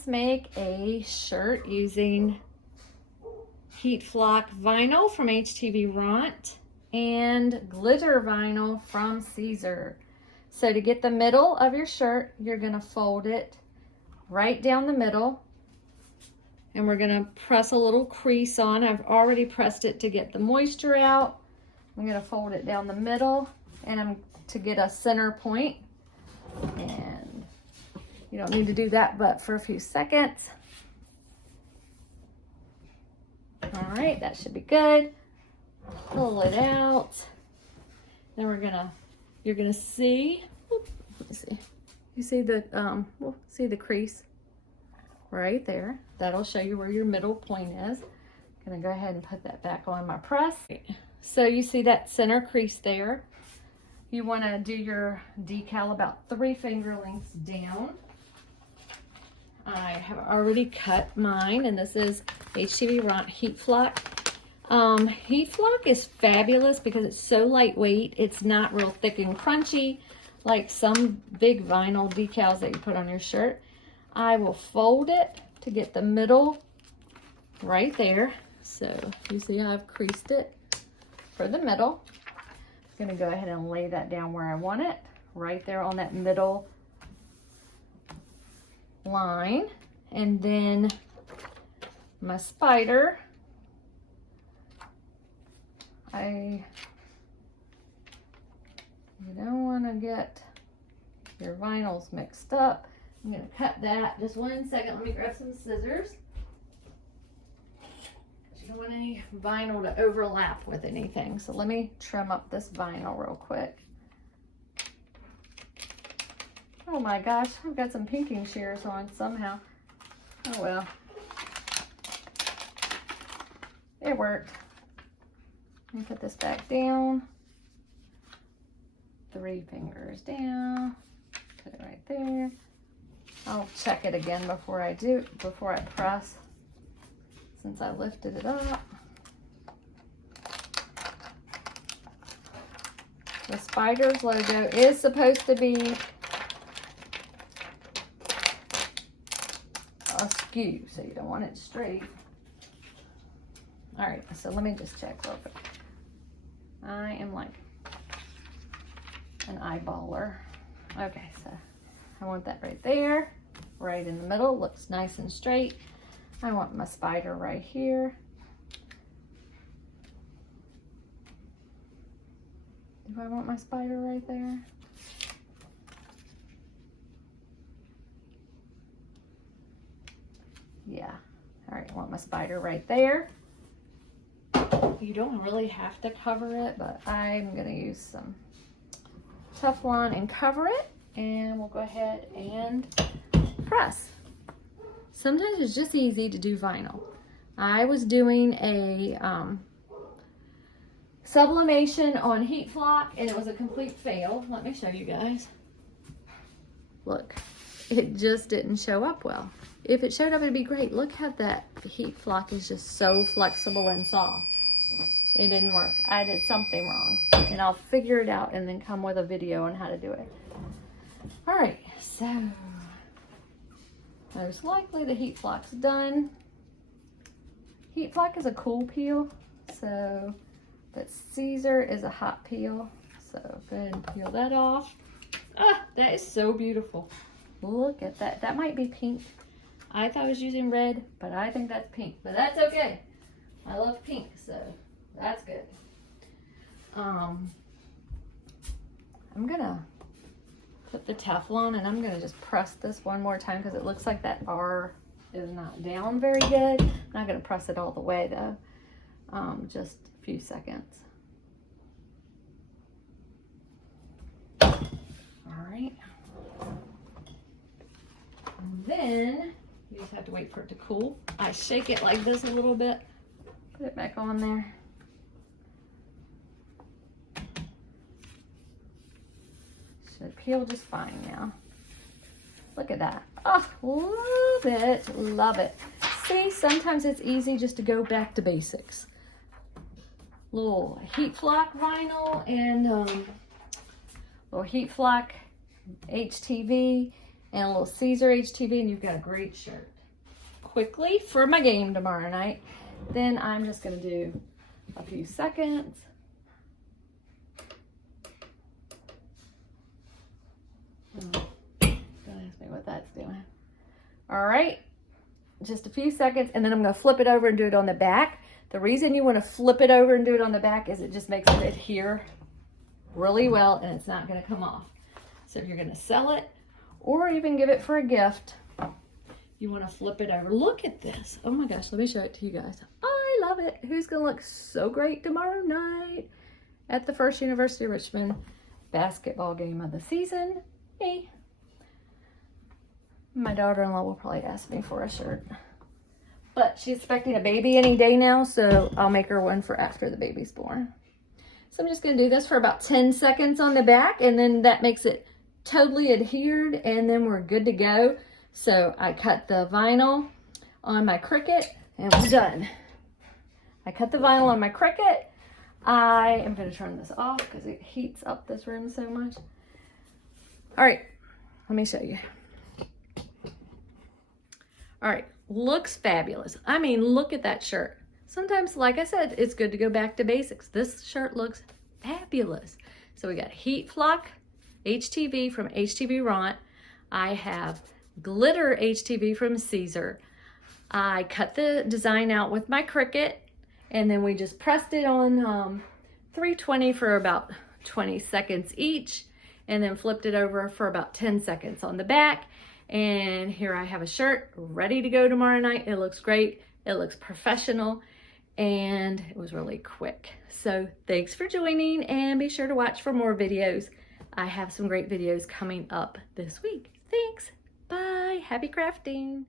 let's make a shirt using Heat Flock vinyl from HTVRONT and glitter vinyl from Siser. So to get the middle of your shirt, you're gonna fold it right down the middle, and we're gonna press a little crease on. I've already pressed it to get the moisture out. I'm gonna fold it down the middle and I'm to get a center point. And you don't need to do that but for a few seconds. All right, that should be good. Pull it out. Then you're gonna see, let me see. You see the, we'll see the crease right there. That'll show you where your middle point is. I'm gonna go ahead and put that back on my press. So you see that center crease there. You wanna do your decal about 3 finger lengths down. I have already cut mine, and this is HTVRONT Heat Flock. Heat Flock is fabulous because it's so lightweight. It's not real thick and crunchy like some big vinyl decals that you put on your shirt. I will fold it to get the middle right there. So you see how I've creased it for the middle. I'm gonna go ahead and lay that down where I want it, right there on that middle line. And then my spider, you don't want to get your vinyls mixed up. I'm going to cut that. Just 1 second. Let me grab some scissors. You don't want any vinyl to overlap with anything. So let me trim up this vinyl real quick. Oh my gosh, I've got some pinking shears on somehow. Oh well. It worked. Let me put this back down. 3 fingers down. Put it right there. I'll check it again before I press, since I lifted it up. The Spider's logo is supposed to be askew, so you don't want it straight. All right, so let me just check real quick. I am like an eyeballer. Okay, so I want that right there, right in the middle. Looks nice and straight. I want my spider right here. Do I want my spider right there? Yeah. All right, I want my spider right there. You don't really have to cover it, but I'm gonna use some Teflon and cover it, and we'll go ahead and press. Sometimes it's just easy to do vinyl. I was doing a sublimation on Heat Flock, and it was a complete fail. Let me show you guys. Look, it just didn't show up well. If it showed up, it'd be great. Look how that Heat Flock is just so flexible and soft. It didn't work. I did something wrong, and I'll figure it out and then come with a video on how to do it. All right, so most likely the Heat Flock's done. Heat Flock is a cool peel, so, but Siser is a hot peel. So go ahead and peel that off. Ah, that is so beautiful. Look at that. That might be pink. I thought I was using red, but I think that's pink, but that's okay. I love pink, so that's good. I'm gonna put the Teflon, and I'm gonna just press this one more time because it looks like that R is not down very good. I'm not gonna press it all the way though. Just a few seconds. All right. And then you just have to wait for it to cool. I shake it like this a little bit. Put it back on there. Should peel just fine now. Look at that. Oh, love it, love it. See, sometimes it's easy just to go back to basics. Little Heat Flock vinyl and little Heat Flock HTV and a little Siser HTV, and you've got a great shirt. Quickly for my game tomorrow night. Then I'm just going to do a few seconds. Don't ask me what that's doing. All right, just a few seconds, and then I'm going to flip it over and do it on the back. The reason you want to flip it over and do it on the back is it just makes it adhere really well, and it's not going to come off. So if you're going to sell it or even give it for a gift, you want to flip it over. Look at this. Oh my gosh, let me show it to you guys. I love it. Who's going to look so great tomorrow night at the First University of Richmond basketball game of the season? Me. My daughter-in-law will probably ask me for a shirt. But she's expecting a baby any day now, so I'll make her one for after the baby's born. So I'm just going to do this for about 10 seconds on the back, and then that makes it totally adhered, and then we're good to go. So I cut the vinyl on my Cricut, and we're done. I cut the vinyl on my Cricut. I am going to turn this off because it heats up this room so much. All right, let me show you. All right, looks fabulous. I mean, look at that shirt. Sometimes, like I said, it's good to go back to basics. This shirt looks fabulous. So we got Heat Flock HTV from HTVRONT. I have glitter HTV from Siser. I cut the design out with my Cricut, and then we just pressed it on 320 for about 20 seconds each, and then flipped it over for about 10 seconds on the back. And here I have a shirt ready to go tomorrow night. It looks great. It looks professional, and it was really quick. So thanks for joining, and be sure to watch for more videos. I have some great videos coming up this week. Thanks. Bye. Happy crafting.